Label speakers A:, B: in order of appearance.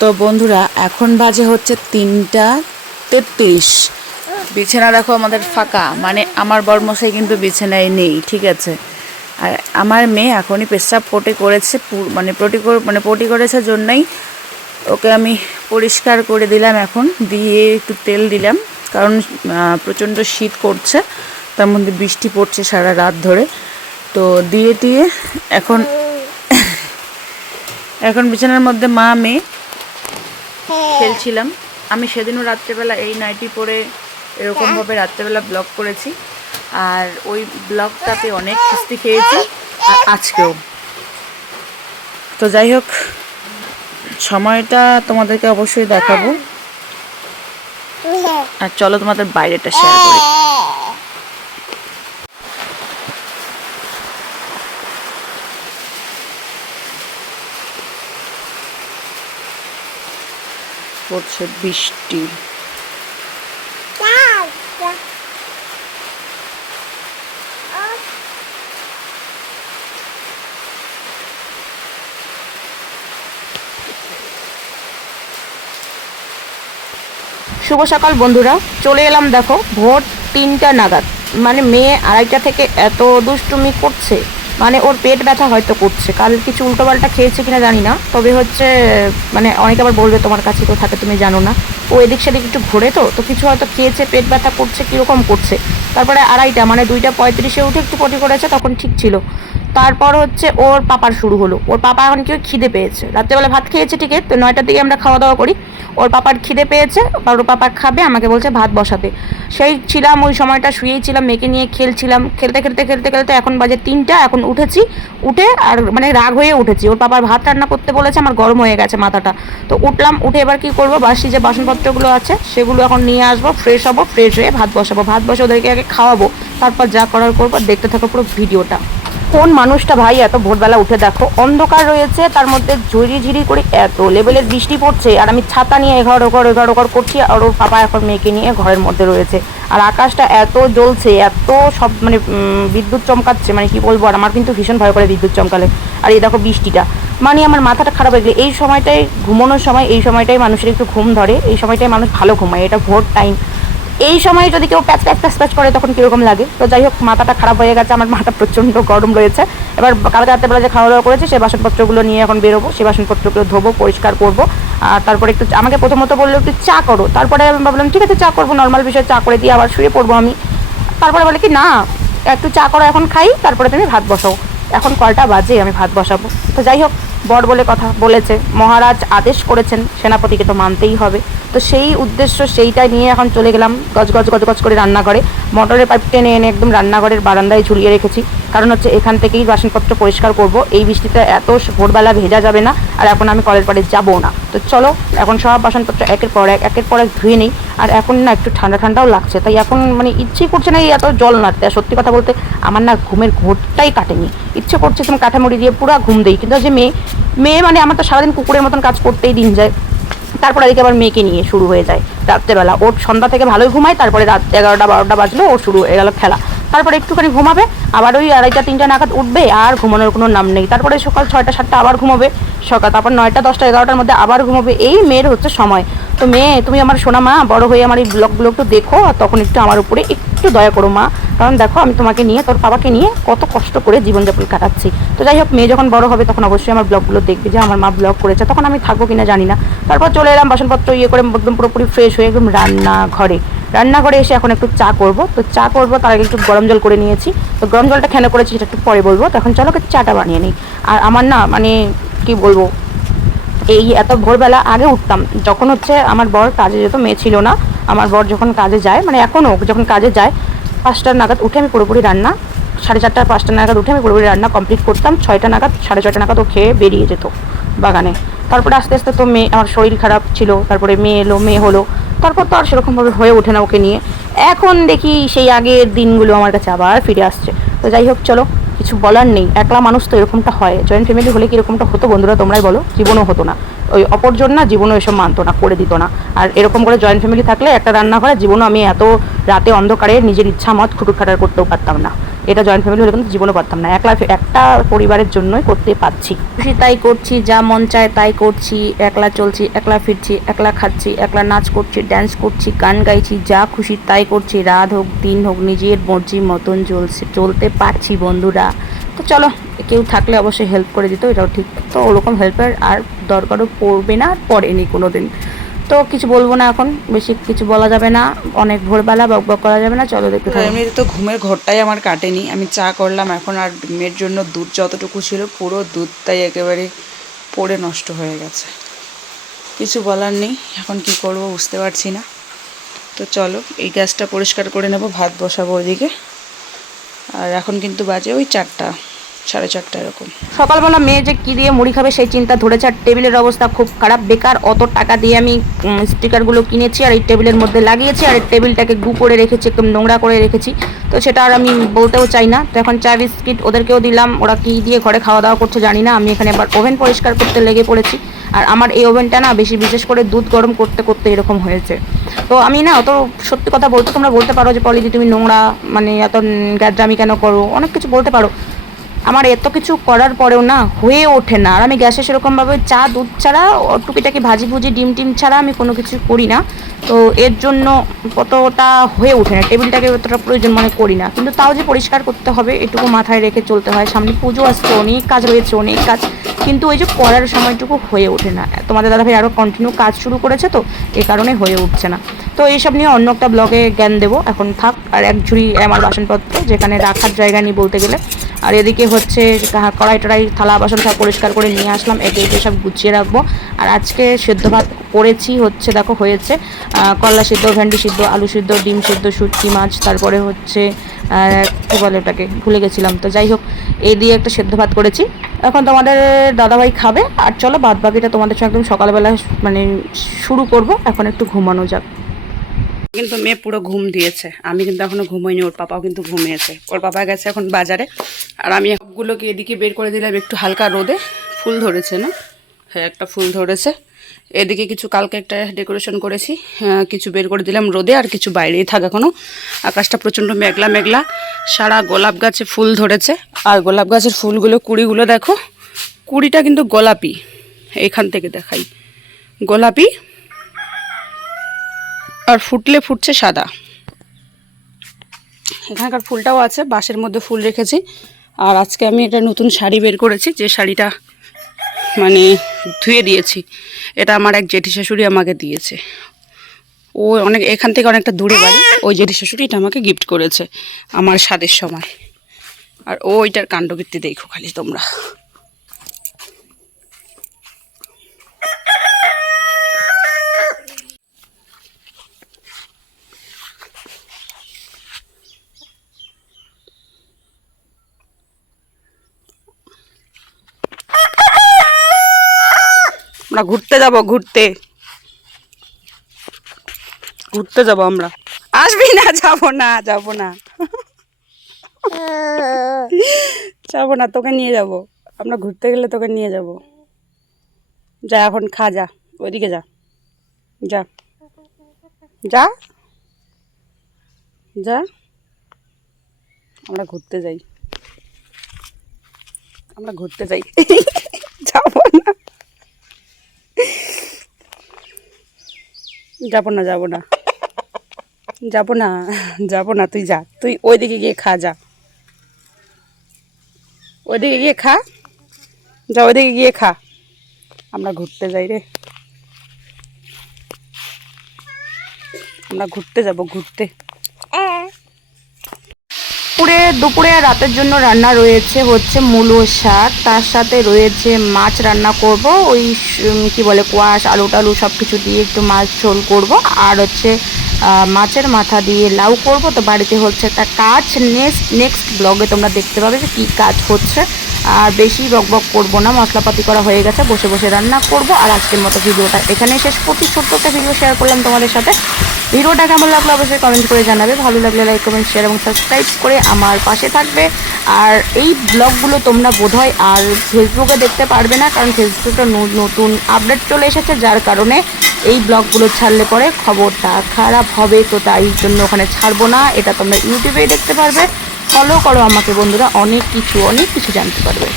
A: তো বন্ধুরা, এখন বাজে হচ্ছে তিনটা তেত্রিশ। বিছানা দেখো আমাদের ফাঁকা মানে আমার বর্মশাই কিন্তু বিছানায় নেই, ঠিক আছে? আর আমার মেয়ে এখনই পেশাব পটি করেছে মানে পটি মানে পটি করেছে জন্যই ওকে আমি পরিষ্কার করে দিলাম এখন, দিয়ে একটু তেল দিলাম, কারণ প্রচণ্ড শীত করছে, তার মধ্যে বৃষ্টি পড়ছে সারা রাত ধরে। তো দিয়ে দিয়ে এখন এখন বিছানার মধ্যে মা, মেয়ে খেলছিলাম। আমি সেদিনও রাত্রেবেলা এই নাইটি পরে এরকমভাবে রাত্রেবেলা ব্লগ করেছি। আর ওই ব্লগটাতে অনেক কিস্তি খেয়েছি, আর আজকেও। তো যাই হোক, সময়টা তোমাদেরকে অবশ্যই দেখাবো। আর চলো তোমাদের বাইরেটা শেয়ার করি। পড়ছে বৃষ্টি।
B: শুভ সকাল বন্ধুরা। চলে এলাম দেখো ভোর তিনটা নাগাদ। মানে মেয়ে আড়াইটা থেকে এত দুষ্টুমি করছে। মানে ওর পেট ব্যথা হয়তো করছে। কাল কিছু উল্টোপাল্টা খেয়েছে কিনা জানি না। তবে হচ্ছে মানে অনেকে আবার বলবে তোমার কাছে তো থাকে, তুমি জানো না। ও এদিক সেদিক একটু ঘোরে তো তো কিছু হয়তো খেয়েছে, পেট ব্যথা করছে, কীরকম করছে। তারপরে আড়াইটা মানে দুইটা পঁয়ত্রিশে উঠে একটু পটি করেছে, তখন ঠিক ছিল। তারপর হচ্ছে ওর পাপার শুরু হলো। ওর পাপা এখন কেউ খিদে পেয়েছে? রাত্রেবেলা ভাত খেয়েছে ঠিকই তো নয়টার দিকে আমরা খাওয়া দাওয়া করি। ওর পাপার খিদে পেয়েছে ওর পাপা খাবে, আমাকে বলছে ভাত বসাতে। সেই ছিলাম, ওই সময়টা শুয়েই ছিলাম, মেয়েকে নিয়ে খেলছিলাম। খেলতে খেলতে খেলতে খেলতে এখন বাজে তিনটা, এখন উঠেছি। উঠে আর মানে রাগ হয়ে উঠেছি। ওর পাপার ভাত রান্না করতে বলেছে, আমার গরম হয়ে গেছে মাথাটা। তো উঠলাম, উঠে এবার কি করব? বাসি যে বাসনপত্রগুলো আছে, সেগুলো এখন নিয়ে আসব ফ্রেশ হব ফ্রেশ হয়ে ভাত বসাবো। ভাত বসে ওদেরকে আগে খাওয়াবো, তারপর যা করার করব দেখতে থাকো পুরো ভিডিওটা। কোন মানুষটা ভাই? এত ভোরবেলা উঠে দেখো। অন্ধকার রয়েছে, তার মধ্যে ঝুড়ি ঝিরি করে এত লেভেলের বৃষ্টি পড়ছে, আর আমি ছাতা নিয়ে এঘর ওঘর এঘর ওঘর করছি, আর ওর পাপা এখন মেয়েকে নিয়ে ঘরের মধ্যে রয়েছে। আর আকাশটা এত জ্বলছে, এত সব মানে বিদ্যুৎ চমকাচ্ছে মানে কি বলব? আর আমার কিন্তু ভীষণ ভয় করে বিদ্যুৎ চমকালে। আর এই দেখো বৃষ্টিটা। মানে আমার মাথাটা খারাপ হয়ে গেলে, এই সময়টায়, ঘুমানোর সময়, এই সময়টাই মানুষের একটু ঘুম ধরে, এই সময়টায় মানুষ ভালো ঘুমায়, এটা ভোর টাইম এই সময় যদি কেউ প্যাচ প্যাচ প্যাচ প্যাচ করে, তখন কীরকম লাগে? তো যাই হোক, মাথাটা খারাপ হয়ে গেছে, আমার মাথা প্রচণ্ড গরম রয়েছে। এবার কালকে রাত্রেবেলা যে খাওয়া দাওয়া করেছে, সেই বাসনপত্রগুলো নিয়ে এখন বেরোবো। সেই বাসনপত্রগুলো ধোবো, পরিষ্কার করব। আর তারপরে একটু আমাকে প্রথমত বলল, একটু চা করো। তারপরে আমি ভাবলাম, ঠিক আছে, চা করব নর্মাল বিষয়ে চা করে দিয়ে আবার শুয়ে পড়ব আমি। তারপরে বলে কি, না, একটু চা করো, এখন খাই, তারপরে তুমি ভাত বসাও। এখন কলটা বাজে, আমি ভাত বসাবো। তো যাই হোক বর বলে কথা বলেছে। মহারাজ আদেশ করেছেন, সেনাপতিকে তো মানতেই হবে। তো সেই উদ্দেশ্য সেইটাই নিয়ে এখন চলে গেলাম গজগজ গজগজ গজ গজ করে রান্নাঘরে। মটরের পাইপ টেনে এনে একদম রান্নাঘরের বারান্দায় ঝুলিয়ে রেখেছি। কারণ হচ্ছে এখান থেকেই বাসনপত্র পরিষ্কার করব। এই বৃষ্টিতে এত ভোরবেলা ভেজা যাবে না, আর এখন আমি কলের পাড়ে যাব না। তো চলো, এখন সব বাসনপত্র একের পর এক, একের পর এক ধুয়ে নিই। আর এখন না একটু ঠান্ডা ঠান্ডাও লাগছে, তাই এখন মানে ইচ্ছে করছে না এই এত জল নাড়তে। আর সত্যি কথা বলতে আমার না ঘুমের ঘোরটাই কাটেনি। ইচ্ছে করছে তুমি কাঠামুড়ি দিয়ে পুরো ঘুম দেই, কিন্তু যে মেয়ে মেয়ে মানে আমার তো সারাদিন কুকুরের মতন কাজ করতেই দিন যায়। তারপর এদিকে আবার মেয়েকে নিয়ে শুরু হয়ে যায় রাত্রেবেলা। ওর সন্ধ্যা থেকে ভালোই ঘুমায়, তারপরে রাত এগারোটা বারোটা বাজলো ওর শুরু হয়ে গেল খেলা। তারপরে একটুখানি ঘুমাবে, আবার ওই আড়াইটা, তিনটা নাগাদ উঠবে আর ঘুমানোর কোনো নাম নেই। তারপরে সকাল ছয়টা, সাতটা আবার ঘুমাবে সকাল, তারপর নয়টা, দশটা, এগারোটার মধ্যে আবার ঘুমাবে। এই মেয়ের হচ্ছে সময়। তো মেয়ে, তুমি আমার সোনা মা, বড় হয়ে আমার এই ব্লগগুলো একটু দেখো আর তখন একটু আমার উপরে একটু দয়া করো মা। কারণ দেখো, আমি তোমাকে নিয়ে, তোর বাবাকে নিয়ে কত কষ্ট করে জীবনযাপন কাটাচ্ছি। তো যাই হোক, মেয়ে যখন বড় হবে, তখন অবশ্যই আমার ব্লগগুলো দেখবে যে আমার মা ব্লগ করেছে। তখন আমি থাকব কিনা জানি না। তারপর চলে এলাম, বাসনপত্র ইয়ে করে, একদম পুরোপুরি ফ্রেশ হয়ে একদম রান্নাঘরে। রান্নাঘরে এসে এখন একটু চা করব। তো চা করব, তার আগে একটু গরম জল করে নিয়েছি। তো গরম জলটা কেন করেছি, সেটা একটু পরে বলব। তখন চলো চাটা বানিয়ে নিই। আর আমার না মানে কি বলব, এই এত ভোরবেলা আগে উঠতাম। যখন হচ্ছে আমার বর কাজে যেত, মেয়ে ছিল না, আমার বর যখন কাজে যায় মানে এখনও যখন কাজে যায় পাঁচটার নাগাদ উঠে আমি পুরোপুরি রান্না, সাড়ে চারটা, পাঁচটা নাগাদ উঠে আমি পুরোপুরি রান্না কমপ্লিট করতাম। ছয়টা নাগাদ, সাড়ে ছয়টা নাগাদ ও খেয়ে বেরিয়ে যেত বাগানে। তারপরে আস্তে আস্তে তো মেয়ে, আমার শরীর খারাপ ছিল, তারপরে মেয়ে এলো, মেয়ে হলো। তারপর তো আর সেরকমভাবে হয়ে ওঠে না ওকে নিয়ে। এখন দেখি সেই আগের দিনগুলো আমার কাছে আবার ফিরে আসছে। তো যাই হোক, চলো, কিছু বলার নেই। একলা মানুষ তো এরকমটা হয়। জয়েন্ট ফ্যামিলি হলে কি এরকমটা হতো বন্ধুরা, তোমরাই বলো? জীবনও হতো না। ওই অপরজন না জীবনও এসব মানতো না, করে দিত না। আর এরকম করে জয়েন্ট ফ্যামিলি থাকলে একটা রান্না করে জীবনও আমি এত রাতে অন্ধকারে নিজের ইচ্ছা মত খুটুর খাটার করতেও পারতাম না। এটা জয়েন্ট ফ্যামিলি হলে কিন্তু জীবনও পারতাম না। একলা একটা পরিবারের জন্যই করতে পারছি। খুশি, তাই করছি, যা মন চায় তাই করছি, একলা চলছি, একলা ফিরছি, একলা খাচ্ছি, একলা নাচ করছি ড্যান্স করছি, গান গাইছি, যা খুশি তাই করছি, রাত হোক, দিন হোক, নিজের মর্জি মতন চলছে, চলতে পারছি বন্ধুরা। তো চলো, কেউ থাকলে অবশ্যই হেল্প করে দিত, এটাও ঠিক। তো ওরকম হেল্পের আর দরকারও পড়বে না পড়েনি কোনো দিন তো কিছু বলব না এখন, বেশি কিছু বলা যাবে না, অনেক ভোরবেলা বক বক করা যাবে না, চলো দেখতে থাকো।
A: এমনিতে তো ঘুমের ঘরটাই আমার কাটেনি, আমি চা করলাম, এখন আর মেয়ের জন্য দুধ যতটুকু ছিল পুরো দুধটাই একেবারে পড়ে নষ্ট হয়ে গেছে। কিছু বলার নেই, এখন কি করব বুঝতে পারছি না। তো চলো, এই গ্যাসটা পরিষ্কার করে নেব, ভাত বসাবো ওইদিকে। আর এখন কিন্তু বাজে ওই চারটা। সাড়ে চারটা এরকম।
B: সকালবেলা মেয়ে যে কী দিয়ে মুড়ি খাবে সেই চিন্তা ধরেছে, আর টেবিলের অবস্থা খুব খারাপ। বেকার, অত টাকা দিয়ে আমি স্টিকারগুলো কিনেছি আর এই টেবিলের মধ্যে লাগিয়েছি, আর টেবিলটাকে গু করে রেখেছি, একদম নোংরা করে রেখেছি। তো সেটা আর আমি বলতেও চাই না। তো এখন চা, বিস্কিট ওদেরকেও দিলাম। ওরা কী দিয়ে ঘরে খাওয়া দাওয়া করছে জানি না। আমি এখানে আবার ওভেন পরিষ্কার করতে লেগে পড়েছি। আর আমার এই ওভেনটা না বেশি বিশেষ করে দুধ গরম করতে করতে এরকম হয়েছে। তো আমি না অত সত্যি কথা বলতে তোমরা বলতে পারো যে পলিদি তুমি নোংরা মানে এত গ্যাদ্রামি কেন করো? অনেক কিছু বলতে পারো। আমার এত কিছু করার পরেও না হয়ে ওঠে না। আর আমি গ্যাসে সেরকমভাবে চা, দুধ ছাড়া টুকিটাকি ভাজি ভুজি, ডিম টিম ছাড়া আমি কোনো কিছু করি না। তো এর জন্য কতটা হয়ে ওঠে না, টেবিলটাকে অতটা প্রয়োজন মনে করি না। কিন্তু তাও যে পরিষ্কার করতে হবে, এটুকু মাথায় রেখে চলতে হয়। সামনে পুজো আসছে, অনেক কাজ রয়েছে, অনেক কাজ। কিন্তু ওই যে করার সময়টুকু হয়ে ওঠে না। তোমাদের দাদাভাই আরও কন্টিনিউ কাজ শুরু করেছে তো, এ কারণে হয়ে উঠছে না। তো এইসব নিয়ে অন্য একটা ব্লগে জ্ঞান দেবো। এখন থাক, আর এক ঝুড়ি আমার বাসনপত্র, যেখানে রাখার জায়গা নেই বলতে গেলে। আর এদিকে হচ্ছে কড়াই টড়াই, থালা বাসন সব পরিষ্কার করে নিয়ে আসলাম, একে একে সব গুছিয়ে রাখব। আর আজকে সেদ্ধ ভাত করেছি, হচ্ছে দেখো হয়েছে করলা সিদ্ধ, ভেন্ডি সিদ্ধ, আলু সিদ্ধ, ডিম সিদ্ধ, শুটকি মাছ, তারপরে হচ্ছে কী বলে ওটাকে, ভুলে গেছিলাম তো, যাই হোক, এই দিয়ে একটা সেদ্ধ ভাত করেছি। এখন তোমাদের দাদাভাই খাবে, আর চলো বাদ বাকিটা তোমাদের সঙ্গে একদম সকালবেলা মানে শুরু করব, এখন একটু ঘুমানো যাক।
A: কিন্তু মেয়ে পুরো ঘুম দিয়েছে, আমি কিন্তু এখনও ঘুমোইনি, ওর পাপাও কিন্তু ঘুমিয়েছে, ওর পাপা গেছে এখন বাজারে আর আমি গুলোকে এদিকে বের করে দিলাম একটু হালকা রোদে। ফুল ধরেছে না? হ্যাঁ একটা ফুল ধরেছে। এদিকে কিছু কালকে একটা ডেকোরেশন করেছি। হ্যাঁ, কিছু বের করে দিলাম রোদে আর কিছু বাইরেই থাক এখনও। আকাশটা প্রচণ্ড মেঘলা মেঘলা। সারা গোলাপ গাছে ফুল ধরেছে। আর গোলাপ গাছের ফুলগুলো কুড়িগুলো দেখো। কুড়িটা কিন্তু গোলাপি। এখান থেকে দেখাই। গোলাপি আর ফুটলে ফুটছে সাদা। এখানকার ফুলটাও আছে বাঁশের মধ্যে ফুল রেখেছি। আর আজকে আমি একটা নতুন শাড়ি বের করেছি, যে শাড়িটা মানে ধুয়ে দিয়েছি। এটা আমার এক জেঠি শাশুড়ি আমাকে দিয়েছে। ও অনেক, এখান থেকে অনেকটা দূরে বাড়ি, ওই জেঠি শাশুড়ি এটা আমাকে গিফট করেছে আমার স্বাদের সময়। আর ও ওইটার কাণ্ডকীর্তি দেখো খালি তোমরা। আমরা ঘুরতে যাব, ঘুরতে। ঘুরতে যাব আমরা। আসবি না, যাব না যাব না। যাব না, তোকে নিয়ে যাব। আমরা ঘুরতে গেলে তোকে নিয়ে যাব। যা, এখন খা, যা, ওইদিকে যা। যা। যা। যা। আমরা ঘুরতে যাই। আমরা ঘুরতে যাই যাব না যাব না যাব না। যাব না যাব না, তুই যা। তুই ওইদিকে গিয়ে খা, যা। ওইদিকে গিয়ে খা। যা, ওইদিকে গিয়ে খা। আমরা ঘুরতে যাই রে। আমরা ঘুরতে যাব, ঘুরতে।
B: দুপুরে আর রাতের জন্য রান্না রয়েছে হচ্ছে মূলো শাক। তার সাথে রয়েছে মাছ রান্না করব, ওই কি বলে, কোয়াশ, আলু টালু সব কিছু দিয়ে একটু মাছ ঝোল করব। আর হচ্ছে মাছের মাথা দিয়ে লাউ করব। তো বাড়িতে হচ্ছে একটা কাজ, নেক্সট নেক্সট ব্লগে তোমরা দেখতে পাবে যে কী কাজ হচ্ছে। আর বেশি বক বক করব না, মশলাপাতি করা হয়ে গেছে, বসে বসে রান্না করব। আর আজকের মতো ভিডিওটা এখানে শেষ করছি। ছোট্ট একটা ভিডিও শেয়ার করলাম তোমাদের সাথে। ভিডিওটা কেমন লাগল অবশ্যই কমেন্ট করে জানাবে। ভালো লাগলে লাইক কমেন্ট শেয়ার এবং সাবস্ক্রাইব করে আমার পাশে থাকবে। আর এই ব্লগগুলো তোমরা বোধহয় আর ফেসবুকে দেখতে পারবে না, কারণ ফেসবুকে ন- নতুন আপডেট চলে এসেছে, যার কারণে এই ব্লগগুলো ছাড়লে পরে খবরটা খারাপ হবে, তো তাই জন্য ওখানে ছাড়বো না। এটা তোমরা ইউটিউবেই দেখতে পারবে। ফলো করো আমাকে বন্ধুরা অনেক কিছু অনেক কিছু জানতে পারবে।